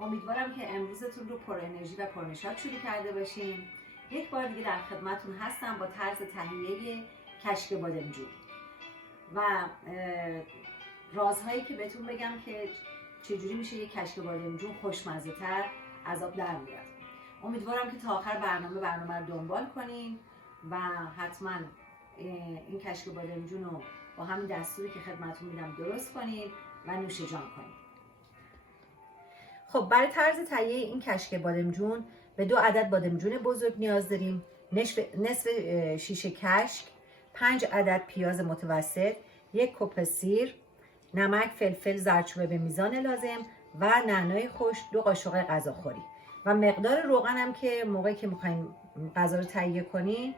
امیدوارم که امروزتون رو پر انرژی و پرنشاط شروع کرده باشین. یک بار دیگه در خدمتتون هستم با طرز تهیه کشک بادمجون و رازهایی که بهتون بگم که چجوری میشه یک کشک بادمجون خوشمزه تر از آب در میاد. امیدوارم که تا آخر برنامه رو دنبال کنین و حتما این کشک بادمجون رو با همین دستوری که خدمتتون میدم درست کنین و نوش جان کنین. خب برای طرز تهیه این کشک بادمجون به 2 عدد بادمجون بزرگ نیاز داریم، نصف شیشه کشک، 5 عدد پیاز متوسط، 1 کپه سیر، نمک، فلفل، زردچوبه به میزان لازم و نعنای خشک 2 قاشق غذاخوری و مقدار روغن هم که موقعی که میخواین غذا رو تهیه کنین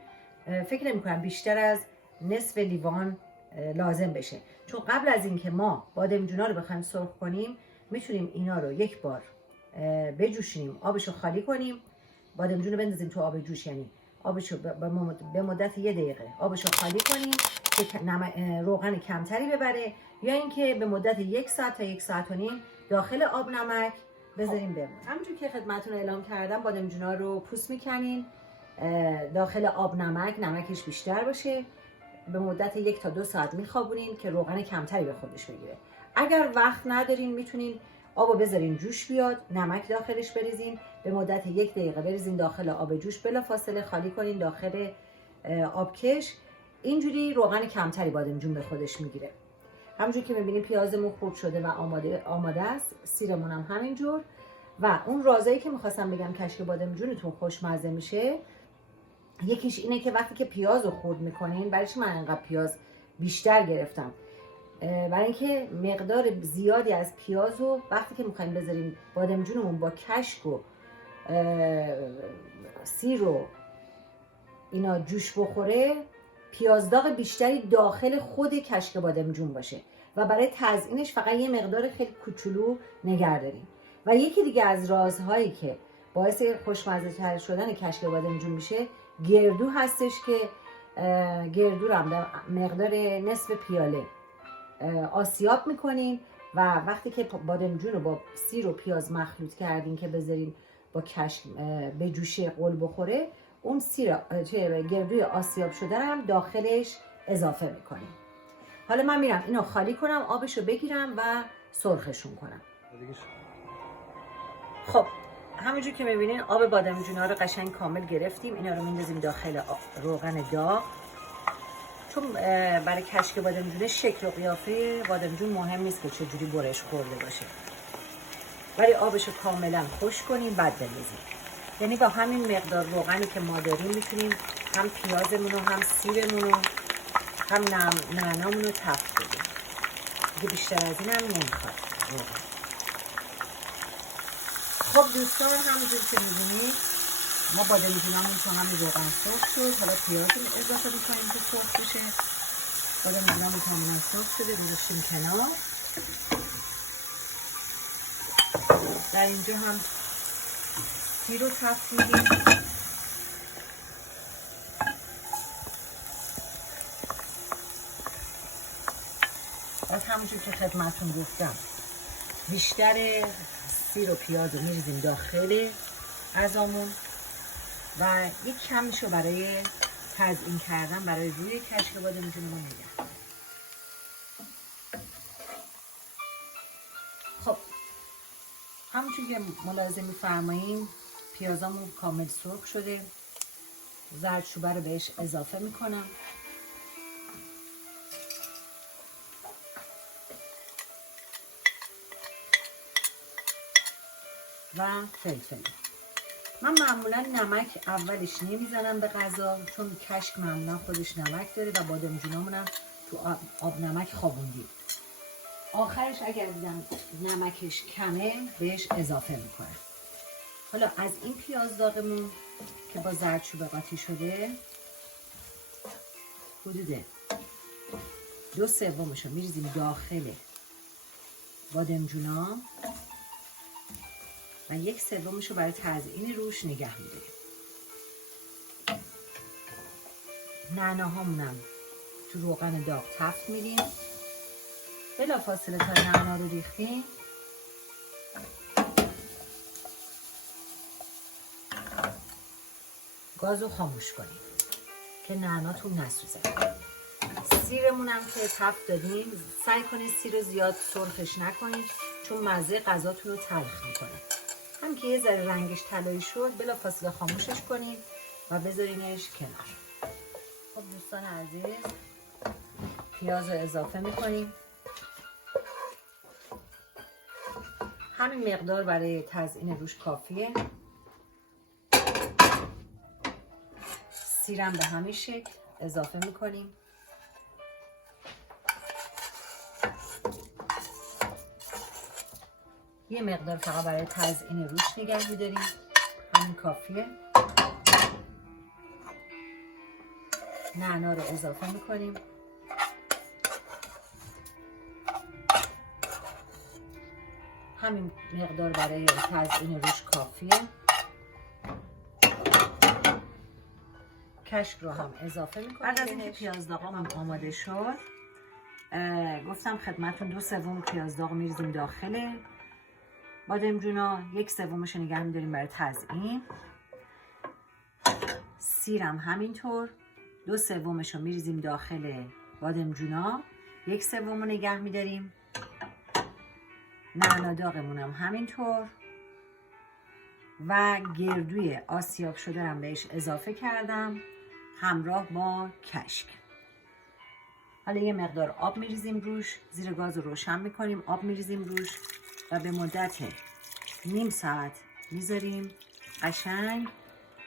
فکر نمی‌کنم بیشتر از نصف لیوان لازم بشه، چون قبل از اینکه ما بادمجونا رو بخوایم سرخ کنیم میتونیم اینا رو یک بار بجوشیم، آبشو خالی کنیم، بادمجون رو بندازیم تو آب جوش، یعنی آبشو به مدت 1 دقیقه آبشو خالی کنیم که روغن کمتری ببره، یا اینکه به مدت 1 ساعت تا 1 ساعت و نیم داخل آب نمک بذاریم بمونه. همونجور که خدمتتون اعلام کردم بادمجونا رو پوست میکنین داخل آب نمکش بیشتر باشه، به مدت 1 تا 2 ساعت میخوابونین که روغن کمتری به خودش بگیره. اگر وقت ندارین میتونین آبو بذارین جوش بیاد، نمک داخلش بریزین، به مدت 1 دقیقه بریزین داخل آب جوش، بلافاصله خالی کنین داخل آبکش. اینجوری روغن کمتری بادمجون به خودش میگیره. همونجور که میبینین پیازمون خرد شده و آماده است، سیرمون هم همینجور. و اون رازایی که میخواستم بگم کشک بادمجونتون خوشمزه میشه، یکیش اینه که وقتی که پیاز رو خرد میکنین، برای چی من انقدر پیاز بیشتر گرفتم؟ برای اینکه مقدار زیادی از پیاز رو وقتی که میخوایم بذاریم بادمجونمون با کشک و سیر و اینا جوش بخوره، پیاز داغ بیشتری داخل خود کشک بادمجون باشه و برای تزیینش فقط یه مقدار خیلی کوچولو نگه داریم. و یکی دیگه از رازهایی که باعث خوشمزه تر شدن کشک بادمجون میشه گردو هستش که گردو رو هم مقدار نصف پیاله آسیاب میکنین و وقتی که بادمجون رو با سیر و پیاز مخلوط کردین که بذارین با کشک به جوشه قل بخوره، اون گردوی آسیاب شده هم داخلش اضافه میکنیم. حالا من میرم اینو خالی کنم، آبشو بگیرم و سرخشون کنم. خب همونجور که میبینین آب بادمجونا رو قشنگ کامل گرفتیم، اینا رو میندازیم داخل روغن داغ. چون برای کشک بادمجون شکل و قیافه بادمجون مهم نیست که چجوری برش خورده باشه، ولی آبشو کاملا خشک کنیم بعد بریزیم. یعنی با همین مقدار روغنی که ما داریم میتونیم هم پیازمون رو هم سیرمون رو هم نعنامون رو تفت بدیم. دیگه بیشتر از این هم نمیخواد روغن. خب دوستان، همونجور که میبینید ما بادمجونامون تو همین روغن سرخ شد. حالا پیازمون اضافه میکنیم که سرخ بشه. بادمجونامون کاملا سرخ شده، گذاشتیم کنار. در اینجا هم سیر رو تفت میدیم. باز همونجور که خدمتتون گفتم بیشتر سیر و پیاز رو میریزیم داخل غذامون و یک کمشو برای تزیین کردن برای روی کشک بادمجونمون میگم. خب همونجور که ملاحظه میفرماییم پیازامون کامل سرخ شده. زردچوبه رو بهش اضافه میکنم. و فلفل. من معمولا نمک اولش نمیزنم به غذا، چون کشک معمولا خودش نمک داره و بادمجونامونم تو آب نمک خوابوندیم. آخرش اگر دیدم نمکش کمه بهش اضافه میکنم. حالا از این پیاز داغمون که با زردچوبه قاطی شده حدود 2/3 رو میریزیم داخل بادمجونا و 1/3 رو برای تزیین روش نگه میداریم. نعناهامونم تو روغن داغ تفت میدیم. بلافاصله تا نعنا رو ریختیم گاز رو خاموش کنیم که نعناتون نسوزه. سیرمون هم که تفت دادیم، سعی کنید سیر رو زیاد سرخش نکنید چون مزه غذاتون رو تلخ میکنه. هم که یه ذره رنگش طلایی شد بلافاصله خاموشش کنید و بذارینش کنار. خب دوستان عزیز، پیاز رو اضافه میکنیم. همین مقدار برای تزیین روش کافیه. سیرم به همین شکل اضافه میکنیم. یه مقدار فقط برای تزیین روش نگه میداریم، همین کافیه. نعنا رو اضافه میکنیم. همین مقدار برای تزیین روش کافیه. کشک رو هم اضافه میکنیم. بعد از اینکه پیاز داغم آماده شد، گفتم خدمتتون 2/3 پیاز داغ میریزیم داخل بادمجونا، 1/3 نگه میداریم برای تزیین. سیرم همینطور 2/3 رو میریزیم داخل بادمجونا، 1/3 نگه میداریم. نعنا داغمون هم همینطور و گردوی آسیاب شده هم بهش اضافه کردم همراه با کشک. حالا یه مقدار آب میریزیم روش، زیر گاز رو روشن میکنیم، آب میریزیم روش و به مدت نیم ساعت میذاریم قشنگ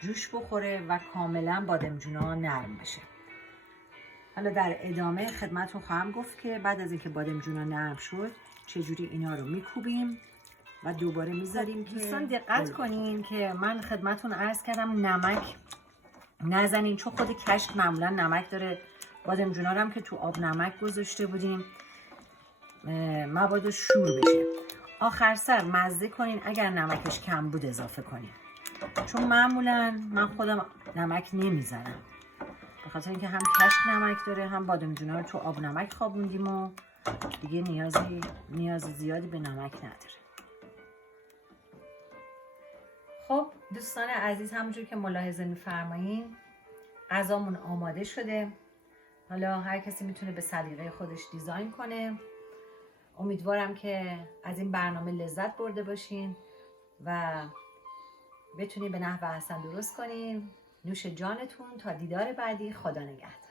جوش بخوره و کاملا بادمجونا نرم بشه. حالا در ادامه خدمتتون خواهم گفت که بعد از اینکه بادمجونا نرم شد چجوری اینا رو میکوبیم و دوباره میذاریم. دوستان دقت کنین که من خدمتتون عرض کردم نمک نزنین، چون خود کشک معمولا نمک داره. بادمجونا رو هم که تو آب نمک گذاشته بودیم مبادا شور بشه. آخر سر مزه کنین، اگر نمکش کم بود اضافه کنین، چون معمولا من خودم نمک نمیزنم به خاطر اینکه هم کشک نمک داره هم بادمجونا رو تو آب نمک خوابوندیم و دیگه نیاز زیادی به نمک نداره. خب دوستان عزیز، همونجور که ملاحظه میفرمایین غذامون آماده شده. حالا هر کسی میتونه به سلیقه خودش دیزاین کنه. امیدوارم که از این برنامه لذت برده باشین و بتونین به نحو احسن درست کنین. نوش جانتون. تا دیدار بعدی، خدا نگهدار.